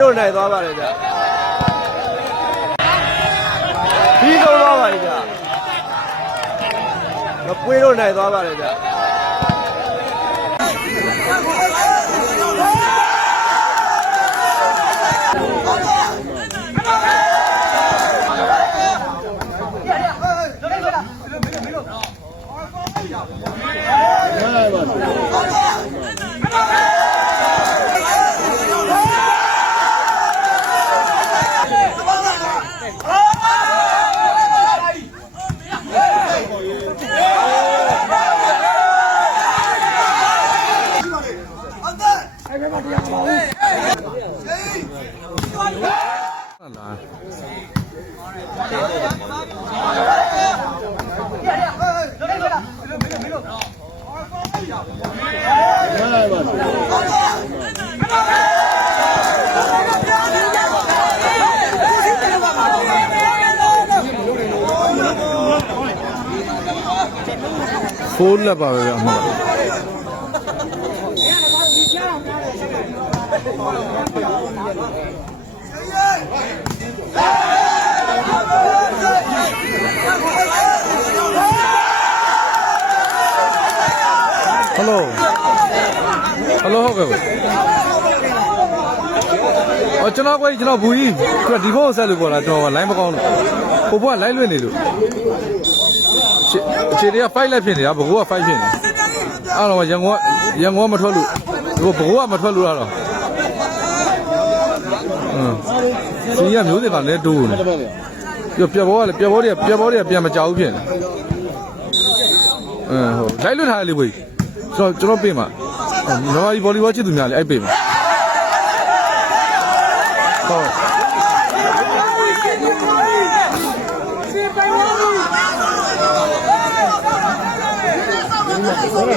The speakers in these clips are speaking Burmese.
တို့နိုင်သွားပါတယ်ဗျပြီးဆုံးသွားပါပြီဗျမပွေးတို့နိုင်သွားပါတယ်ဗျ ဖိုးလက်ပါပဲဗျအမဟယ်လိုဟယ်လိုဟုတ်ကဲ့ဗျအော်ကျွန်တော်ကွယ်ကျွန်တော်ဘူးကြီးသူကဒီဖုန်းကိုဆက်လို့ပေါ်လာကျွန်တော်လိုင်းမကောင်းလို့ဟိုဘကလိုင်းလွင့်နေလို့ ခြေခြေတွေက fight လက်ဖြစ်နေတာဘကိုက fight ဖြစ်နေအဲ့တော့ရန်ကုန်ကရန်ကုန်ကမထွက်လို့ဒီဘကိုကမထွက်လို့ရတော့ဟမ်စီကမျိုးတွေကလည်းတိုးနေပြပြဘောကလည်းပြဘောတွေကပြဘောတွေကပြန်မကြောက်ဘူးဖြစ်နေအင်းဟုတ်လိုက်လွတ်ထားလေဘွေကျွန်တော်ကျွန်တော်ပြင်မှာနော်ဒီဗော်လီဘောချစ်သူများလေအဲ့ပြင်မှာဟုတ်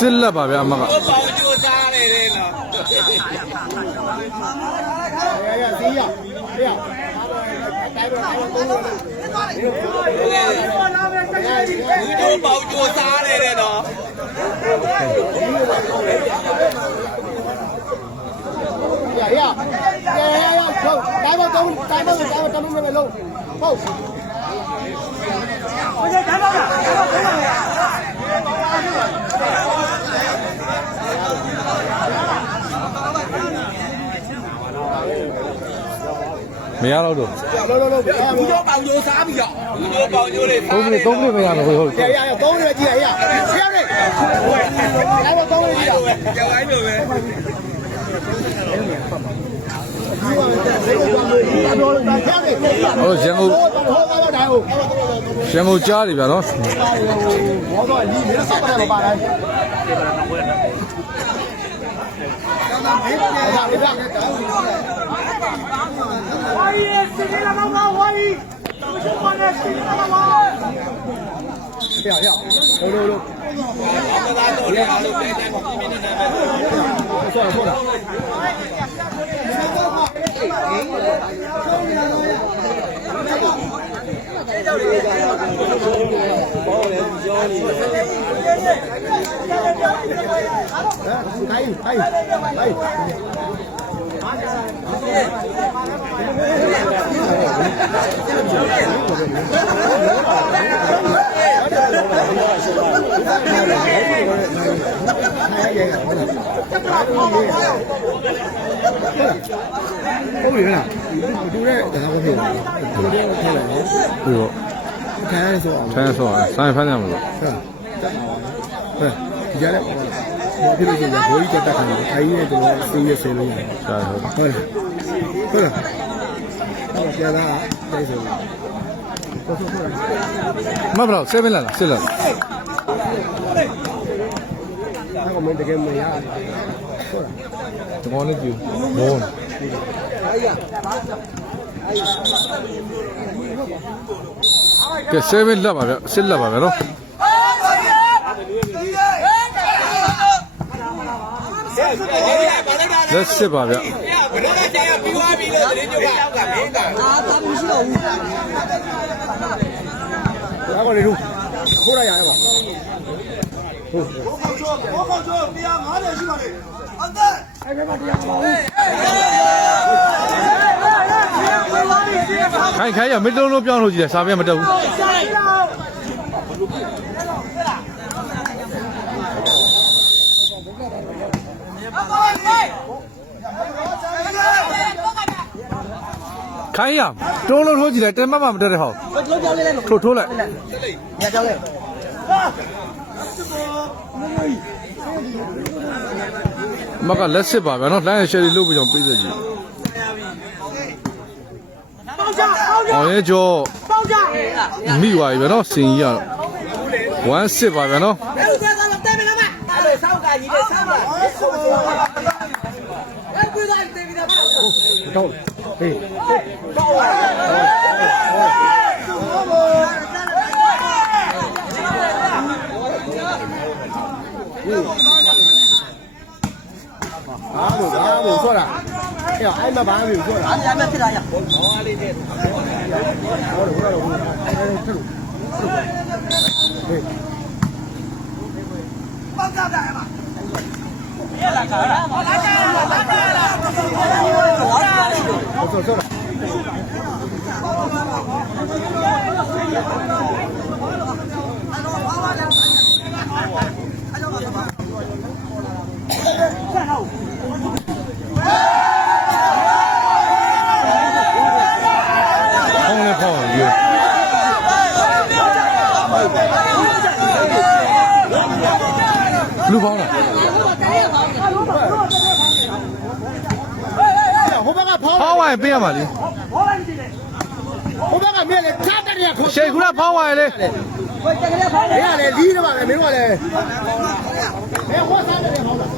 စစ်လက်ပါဗျာအမကလူတို့ပေါကြိုးစားတယ်တဲ့နော်ရရရရရဟုတ်တိုင်းမတုံးတိုင်းမတိုင်းမတုံးနေမလို့ဟုတ် မရတော့တော့လို့လို့လို့ရလူတို့ပေါကြိုးစားပြီးတော့လူတို့ပေါကြိုးတွေသုံးမိနစ်သုံးမိနစ်မရတော့ဘူးဟုတ်ရရရတုံးနေကြည့်ရရရရတိုင်းမတုံးနေကြည့်ရကျောင်းလိုပဲတော်တော်ကြားနေဟုတ်ရန်ကုန်ဟိုကတော့တိုင်းဟိုရန်ကုန်ကြားတယ်ဗျာနော်ဘောတော့လီမင်းစပါတယ်ပါ တို င်းရရလို့ လို့လို့သားတော်တွေအားလုံးပဲတိုင်းပြည်ပြည်နဲ့ပဲဆောဆောတာတိုင်းတိုင်းတိုင်းဟုတ်ပြီလားဒီလိုတဲ့ဒါတော့ဖြစ်တယ်ဒီလိုတဲ့ဖြစ်တယ်နော်ပြီးတော့ခံရဆိုအောင်ဆန်းဆောဆိုင်ဖမ်းရမလို့ဟုတ်ဟုတ်ဒီကြတဲ့ဘာဖြစ်လို့ရှိလဲဘိုးကြီးတက်တက်ခံတယ်အဲဒီနဲ့ကျွန်တော်စီးရဆဲလို့ရတယ်ရှားဟုတ်ဟုတ်လားဟုတ်လားဟုတ်ကဲ့လားဒါဆိုတော့ဆိုဆို မမတော့7လာလား7လာအဲ့ကမင်းတကယ်မရဟုတ်လားဒီကောင်လေးကြည့်ဘောကဲ7လက်ပါဗျ7လက်ပါဗျနော်လက်စစ်ပါဗျဘယ်တော့ကကြာ ပြီးသွားပြီလို့တရင်ကျုပ်ကမင်းကဒါကောလေတို့ခိုးရရတယ်ပါခိုင်ခိုင်ရမင်းလုံးလုံးပြောင်းလို့ကြည့်တယ်စာပြမတက်ဘူး ခိုင်ရတုံးလုံးထိုးကြည့်တယ်တဲမမမတက်တဲ့ဟောထိုးထိုးလိုက်မကလက်စစ်ပါဗျာနော်လိုင်းရရှယ်ရီလို့ပြကြောင်ပြေးစကြည့်အောင်ရဲကျော်မိသွားပြီဗျာနော်စင်ကြီးကတော့1စစ်ပါဗျာနော်အဲ့လိုဆောက်ကကြီးတဲ့ဆောက်က အဲ့ကိုသာတေးပြီးတော့တော့ဟေးဘာလို့ဘာလို့ဆောတာအဲ့အဲ့မဘာလို့ဆောတာအဲ့အဲ့မဖြစ်တာရဘောလေးတဲ့ ဟောတယ် ဟောတယ်ဟောတယ်အဲ့ကျလို့ဟေးဆောဆောတာဖောင်းလဲဖောင်းယူလူဖောင်းလားဟိုဘက်ကဖောင်းဖောင်းဝိုင်းပေးရမှာလေဟိုဘက်ကမြက်လေခါတက်ရခေါ်ရှေခုနဖောင်းဝိုင်းလေမင်းကလည်းလီးတယ်ပါလေမင်းကလည်းဘယ်ဟောစားတယ်ဟောလား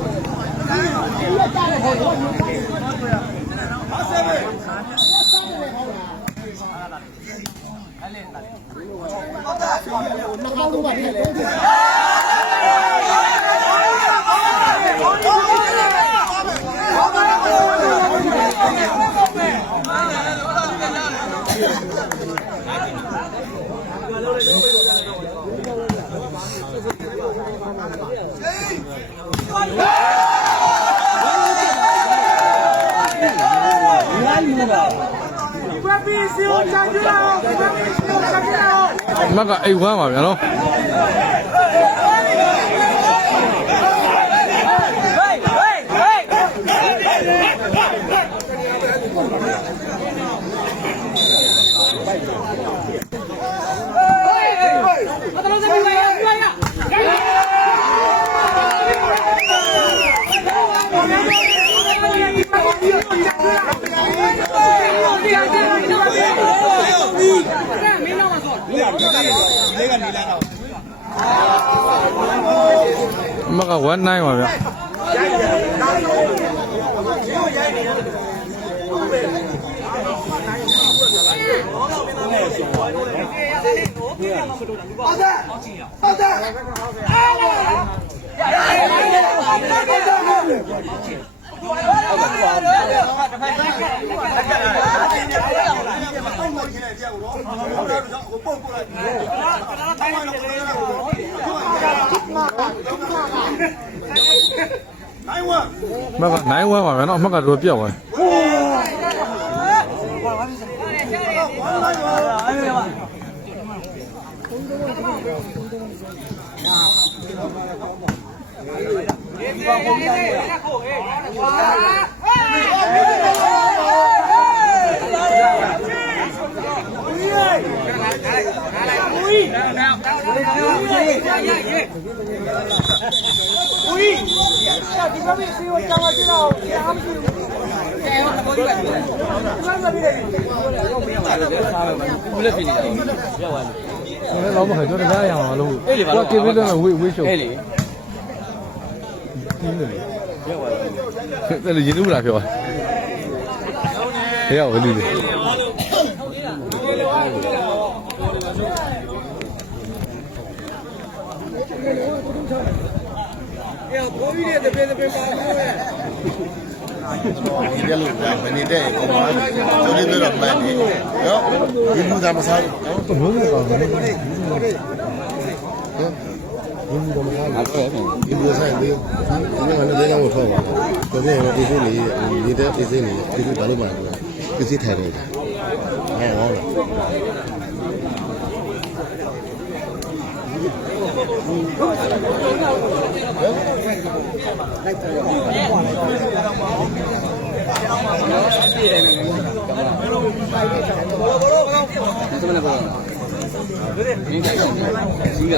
မကအိတ်ဝမ်းပါဗျာနော် က1 9ပါဗျဟုတ်တယ်ဟုတ်တယ်အားလုံးရတယ် မက19ပါဗျာမက9ဝမ်းပါဗျာနော်မကတော့ပြတ်သွားတယ်လည်း တော့မခါကြောတရားရအောင်လို့အေးလေပါကေဘီလည်းဝေးဝေးရှုပ်အေးလေဒီလေရောက်ပါလားတယ်ရင်းနှူးလာပြောဟဲ့ရောက်လူလေ ဒီတက်လို့မနေတဲ့ကောင်ပါကျော်လေးတော့မှန်နေနော်ဒီလူသားမစားဘူးဘုံကပါဘာလဲဒီလူကမစားဘူးဒီလူဆိုင်ပြီးဒီကလည်းဒေကောင်ကိုထောက်ပါတော့ဒီဒီစိနေနေတဲ့ဒီစိနေဒီလူဘာလို့မလဲဒီစိထိုင်တယ်ဟဲ့ဟောလား ရ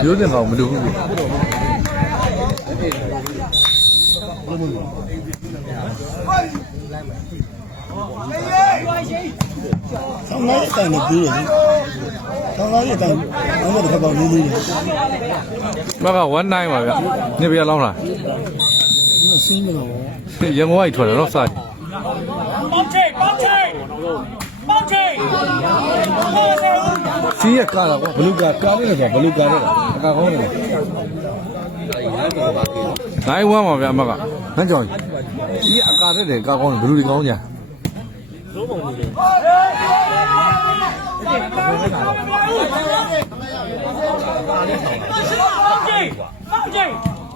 ိုးတင်ကောင်မလို့ဘူးဆောင်းလိုက်တိုင်းနဲ့ပြီးတယ် ဆောင်းလိုက်တိုင်းဘာမှတစ်ခါပေါင်းလေးလေးမက19ပါဗျညပြလောင်းလားမစင်းမလို့ရန်ကုန်ကထွက်တယ်နော်စာပေါင်းချိပေါင်းချိပေါင်းချိပေါင်းချိစီးရကားတော့ဘလူကာကားနေတယ်ဆိုဘလူကာတဲ့အကာကောင်းနေတယ်နိုင်ဝမ်းပါဗျအမကနှမ်းကြောင်ကြီးအကာတဲ့တယ်ကာကောင်းတယ်ဘလူတွေကောင်းကြပေါင်းချိ ပေါင်းချိဟု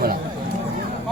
တ်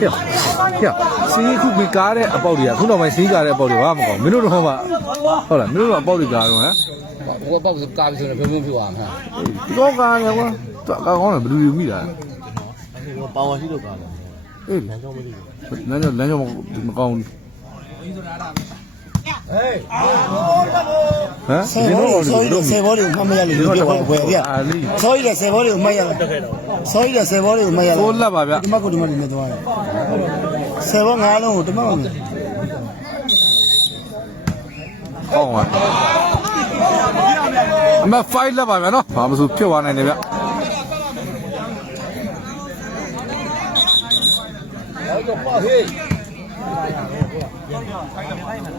ဟဲ့ဟဲ့စီးခုပြီးကားတဲ့အပေါက်တွေကခုနောက်ပိုင်းစီးကားတဲ့အပေါက်တွေဘာမှမကောင်းမင်းတို့တော့မှဟုတ်လားမင်းတို့ကအပေါက်တွေကားတော့ဟမ်ဟိုအပေါက်ကားပြီးဆိုရင်ဘယ်မှမဖြစ်ပါဘူးဟမ်တော့ကားရကွာတော့ကားကောင်းတယ်ဘယ်လိုယူမိတာလဲဟိုပါဝါရှိတော့ကားလားအေးလမ်းကြောင်းမသိဘူးလမ်းကြောင်းလမ်းကြောင်းမကောင်းဘူး ဟမ်ဆယ်ဘောလေးဆော်ရီဆယ်ဘောလေးကိုမှတ်မရလို့ဒီပြောဘယ်ပြဆော်ရီဆယ်ဘောလေးကိုမှတ်ရဆော်ရီဆယ်ဘောလေးကိုမှတ်ရကိုလက်ပါဗျဒီမကုဒီမလေးနဲ့သွားတယ်ဆယ်ဘောငါးလုံးကိုတမတ်မမယ်ဟောင်းပါအမ5လက်ပါဗျာနော်ဘာမှမဆိုဖြစ်သွားနိုင်တယ်ဗျနာ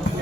း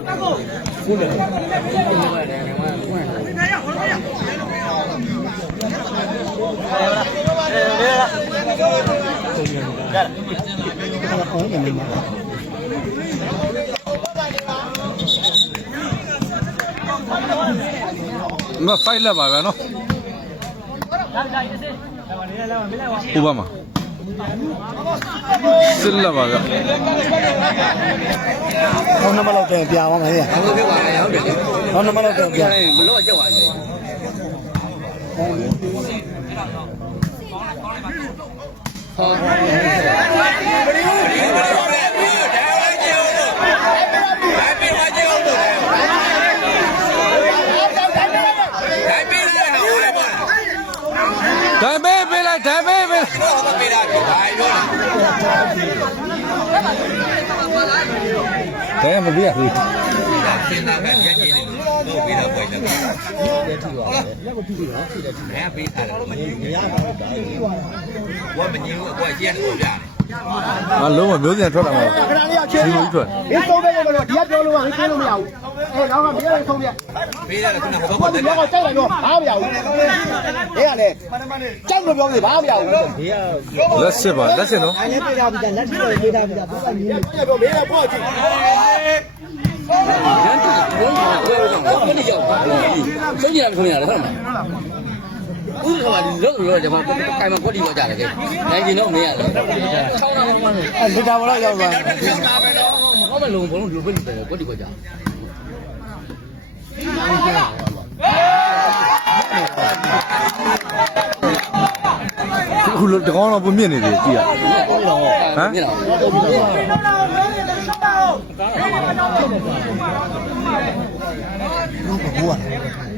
ဟုတ်တယ်မမအမ5လက်ပါဗျာနော်ဟိုဘမှာ စစ်လက်ပါဗျ။ဟောနံပါတ်လောက်ပြန်ပြအောင်မယ်။ဟုတ်ကဲ့ပါဟုတ်တယ်။ဟောနံပါတ်လောက်ပြန်ပြ။ဘလို့ကြောက်ပါလဲ။ဟောဒါပေပေးလိုက်ဒါပေ တော့ဟောပေးတာဘာပြောလဲတဲ့မပြရဘူးစင်တာကညက်ကြီးနေလို့တို့ပေးတော့ပိုက်တယ်တဲ့ထူပါလားညက်ကိုထူပြီးတော့ထူတယ်ထူတယ်အဲပေးတာလည်းမညူဘူးညက်ပါတော့ဘာလို့မညူဘူးအကွာကျက်တော့ပြတယ် ငါလုံးဝမျိုးစင်ထွက်လာမှာခဏလေးချင်းဒီလိုကြီးထွက်ဒီဆုံးပဲလို့ဒီကပြောလို့ကခင်းလို့မရဘူးအဲနောက်ကမင်းလည်းဆုံးပြပေးရတယ်ခုနကဘောကကြောက်လိုက်တော့ဘာမရဘူးအဲကလည်းကြောက်လို့ပြောနေဘာမရဘူးဒီကလက်စစ်ပါလက်စစ်နော်အဲ့ပြေးထားပြီးသားလက်ထီတော့ပြေးထားပြီးသားသူကမြင်တယ်ပြောမင်းလည်းပေါ့ကြည့်ရန်တူဘုန်းကြီးကတော့ဘယ်လိုကြောက်ပါလဲဆုံးကြရမဆုံးရတယ်ဟုတ်လား ဥပမာဒီလောက်ရောကျွန်တော်ကိုင်မကွက်တီတော့ကြတယ်ကဲနိုင်ကျင်တော့မင်းရတယ်6တော့မှမအဲလူတာဘောလောက်ရောက်သွားဟုတ်မယ်လုံးဘလုံးဒီလိုပဲနေတယ်ကွက်တီကွက်ကြ အခုတကောင်းတော့ပုံမြင့်နေတယ်ကြည့်ရဟုတ်တော့ဟမ်မြင်လားမ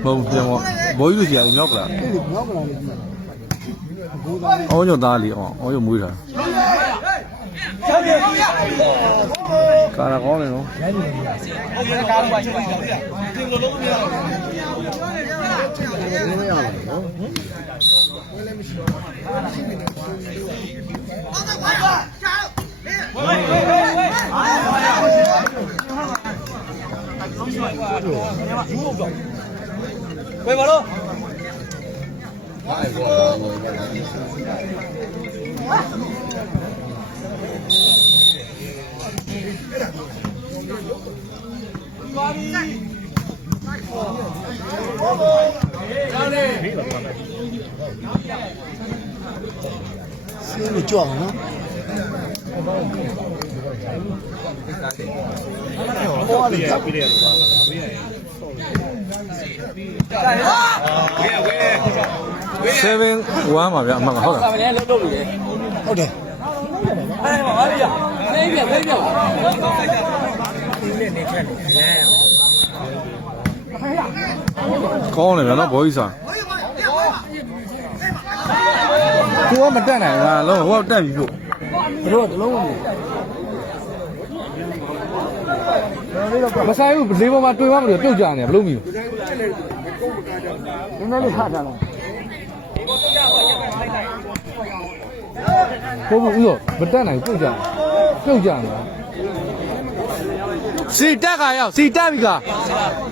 ဟုတ်ပြန်တော့ဘောကြီးတို့ကြီးကမြောက်ကလာအော်ညသားလीအော်အော်ရမွေးတာကာရကောင်းနေနော်ဆေးကိုကြော က်အောင်နော်ဟောလေ ကြောက်ပြီးတယ်7 1ပါဗျအမှန်ကဟုတ်လားမင်းလုံးလုံးလို့လေဟုတ်တယ်ဖေးပြဖေးပြကော င်းတယ်ဗျာနော်ဘောကြီးစာကိုကမတက်နိုင်ဘူးလားလုံးဟိုကတက်ပြီဖို့တို့တလုံးမမဆိုင်ဘူးဈေးပေါ်မှာတွေ့မှမလို့ပြုတ်ကြနေဘလို့မီနည်းနည်းလေးဟာထားလားဟုတ်ဘူးဦးတော့မတက်နိုင်ပြုတ်ကြပြုတ်ကြနေစီတက်ကရောက်စီတက်ပြီကငါတော့လ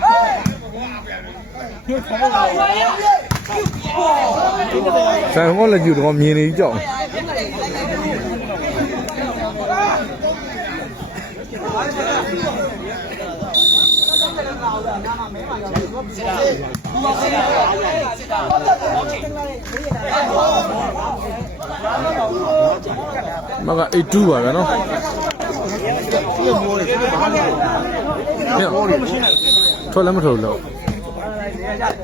Hey! ဆိုင်ဟောလက်ကျူတော့မြင်နေကြောက်မက82ပါဗျာနော်ထွက်လည်းမထွက်လို့ ဆယ်ပါဆ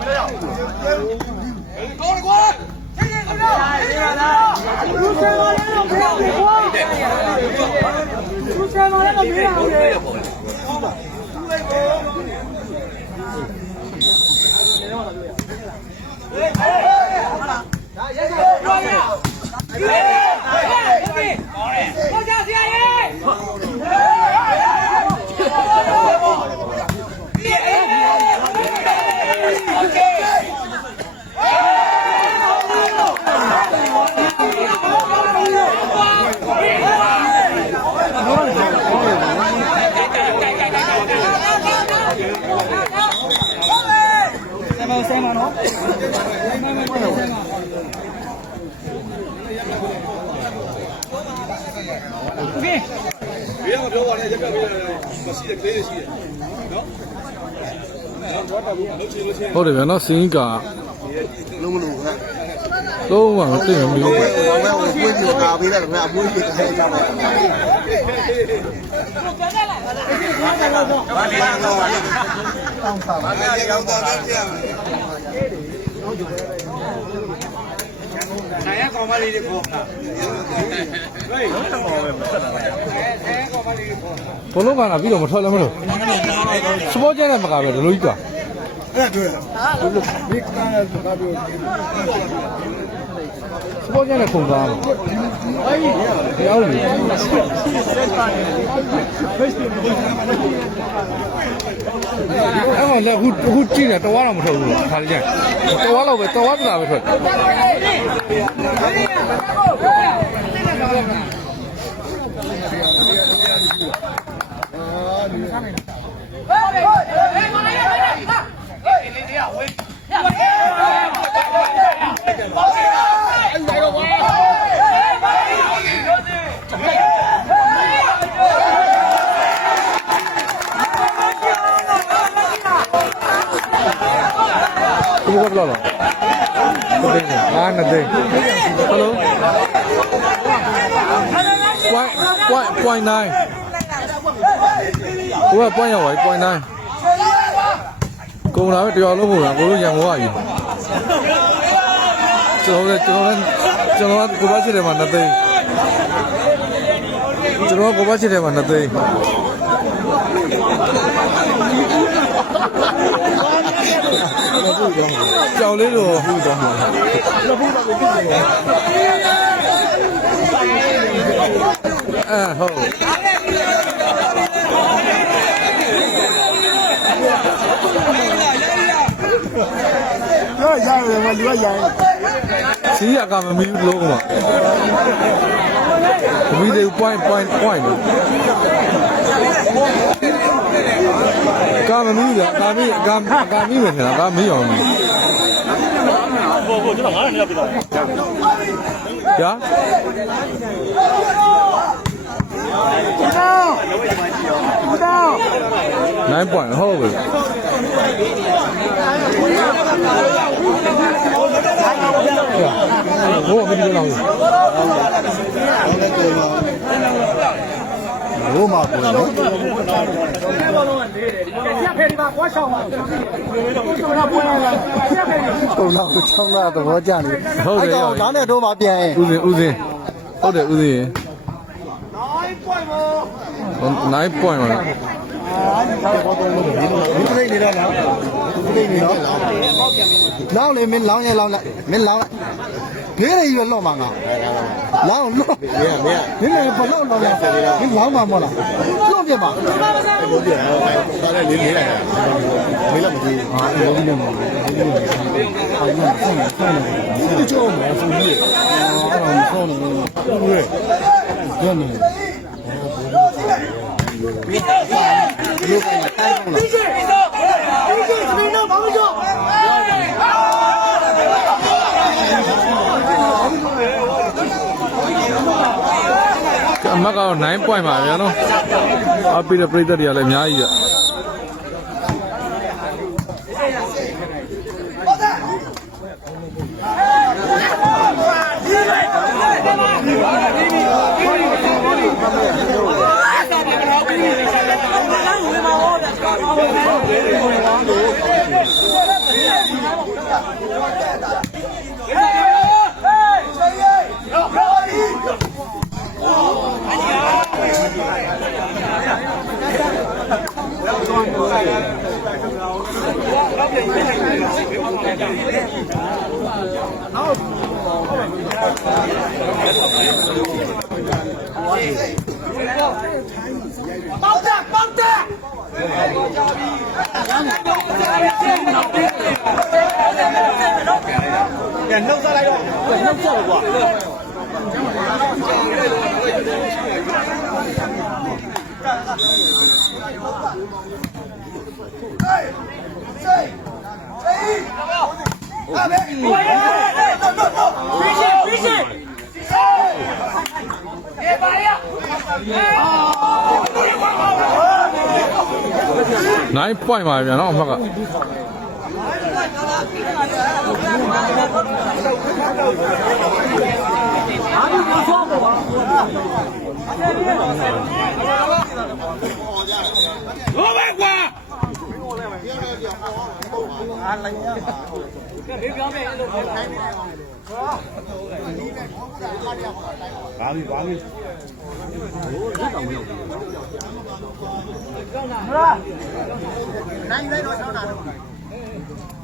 ယ်ပါ ဟုတ်တယ်ဗျာနော်စင်းကလုံးမလို့ခက်လုံးဝမသိမမီဘူးဘာမှမပွေးပြတာပေးတယ်ခင်ဗျာအပွေးပြတာ ကြောက်တယ်တောင်းပါပါရောင်းတော့ပြန်ဘလုံးကလာပြီးတော့မထွက်လည်းမလို့စပေါ်ကျန်တဲ့မကပဲဒီလိုကြီးကအဲ့တွေ့လားဒီကနေ့ဘာပြော စပေါ်ကျန်တဲ့ခုံသားမှာတရားဦးလေအဲ့မှာလည်းအခုအခုကြည့်တယ်တဝါတော့မထွက်ဘူးခါလေးကျန်တဝါတော့ပဲတဝါတလာပဲထွက်ဒီဘက်ကဘယ်လောက်လဲသိန်းအာနှစ်သိန်းဟယ်လို point point point 9ဟို က point ရောက်ပါ point 9ကုန်လာပဲတရားလုံးပို့တာကိုလို့ရံဝါယူ ကျွန်တော်လည်းကျွန်တော်လည်းကျွန်တော်ကကိုပါချစ်တယ်မှာနှစ်သိန်းကျွန်တော်ကကိုပါချစ်တယ်မှာနှစ်သိန်းကြောင်လေးလို့ဟုတ်တော့မှာအဲဟုတ်တော့ရတယ်မလူကရတယ် စီးရကမမီဘူးလုံးမှာမီးတွေ point point point ကမမီးလားကာမီးကာကာမီးမယ်ခင်ဗျာကာမီးအောင်မီးကိုကိုကျွန်တော်ငါးရက်နေပြတာညာဘူးတော့9 point ဟုတ်ပြီ ဟိုမဒီလောက်ဘိုးမှာကိုနော်ဆက်ဖယ်ဒီမှာကွာချောင်းပါကျွန်တော်ကျွန်တော်ပွဲလာဆက်ဖယ်ဒီပုံတော့ချောင်းသားသဘောကျနေဟုတ်တယ်ရောဒါနဲ့တော့မှပြန်ရင်ဦးစင်ဦးစင်ဟုတ်တယ်ဦးစင်9 point ပါဒီပြိနေရလားဒီပြိနေ နော်လောင်းလေမင်းလောင်းရဲ့လောင်းလိုက်မင်းလောင်းလိုက်ဘေးရည်ရလော့မှာငါလောင်းလော့မင်းမင်းမင်းလည်းဘလော့လောင်းရမင်းလောင်းမှာမဟုတ်လားလော့ပြပါလော့ပြဒါလည်းလေးလေးလိုက်လေးလည်းမကြည့်ဟာလောင်းနေမှာလေးလည်းမကြည့်ဟာညဆုံးနေဆုံးနေဒီကြောမှာဆုံးပြီးအဲ့ဒါမဆုံးနေဘူးဟုတ်ရဲ့ညနေလူကတိုင်းကောင်းလားဒီဒီဒီဒီနော်ဘာလို့ကြော အမကတော့9 point ပါဗျာနော်အပိရပြိသက်တွေကလည်းအများကြီးကြဒီလို Bounce back! Bounce back! ပြန်နှုတ်ဆက်လိုက်တော့ပြန်နှုတ်ဆက်တော့ကွာနိုင်ပွိုင်ပါဗျာနော်အမက 老外瓜。ဘာလို့ဘာလို့ရိုးရိုးတောင်ရောက်ပြီလားနိုင်လိုက်တော့ဆောင်းတာတော့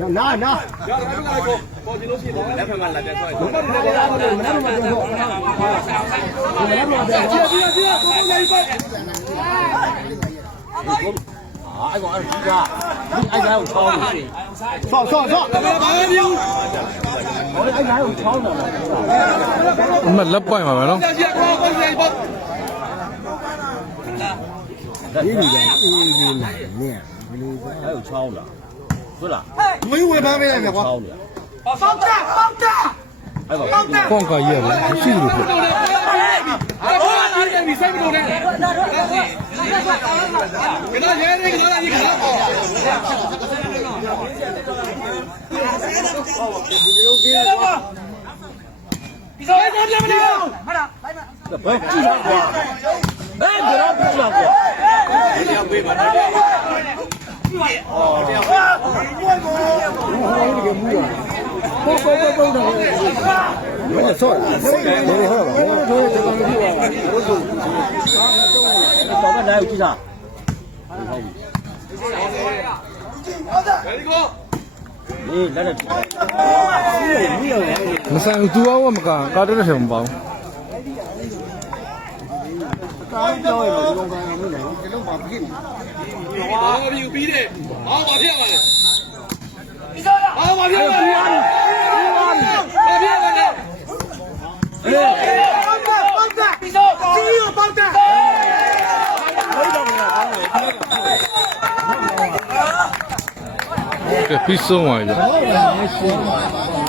နော်နာနာရရလာကိုပေါ်ဒီလို့ရှိတယ်လက်ဖက်မှာလာတယ်ဆိုတော့ဘာလို့လဲဘာလို့လဲဘာလို့လဲဘာလို့လဲဘာလို့လဲကြည့်ကြည့်ကြည့်ကိုကိုရိုက်ပါအဲ့ကောင်အဲ့ဒီကအဲ့ကောင်ကိုချောင်းတယ်ဆော့ဆော့ဆော့ဘာလဲပြောအဲ့ကောင်ကိုချောင်းတယ်အမလက်ပိုက်ပါမယ်နော်ဒီလိုလေအေးလေးနဲ့ဘယ်လိုလဲအဲ့ကောင်ချောင်းတာ 没有，我还没来呢，我放假放假放假，放假业务，谁都不说。哎，多少米？多少米？三百多的。给他钱，给他钱，你看他好。有给的吗？比赛成绩怎么样？快了，来吧。不，继续打。哎，给的不少。一定要给嘛！ ပုံတော်မင်းဆော့တယ်မင်းဟောပါဘယ်လိုလဲတော်တော်ကြည့်ပါဘူးဘုသူတော်မနိုင်ကြည့်တာလေလက်လက်မဆိုင်သူအောင်မကကားတက်တယ်မပေါင်းကားပြောရင်ဒီကောင်ကောင်နေတယ်ဒီလုံးပါပြည့်နေဝါးပြီးပြီးတယ်ဘာမှမဖြစ်ပါနဲ့ပြီးစားတာဘာမှမဖြစ်ပါနဲ့ ကပီဆုံးပါဗျာ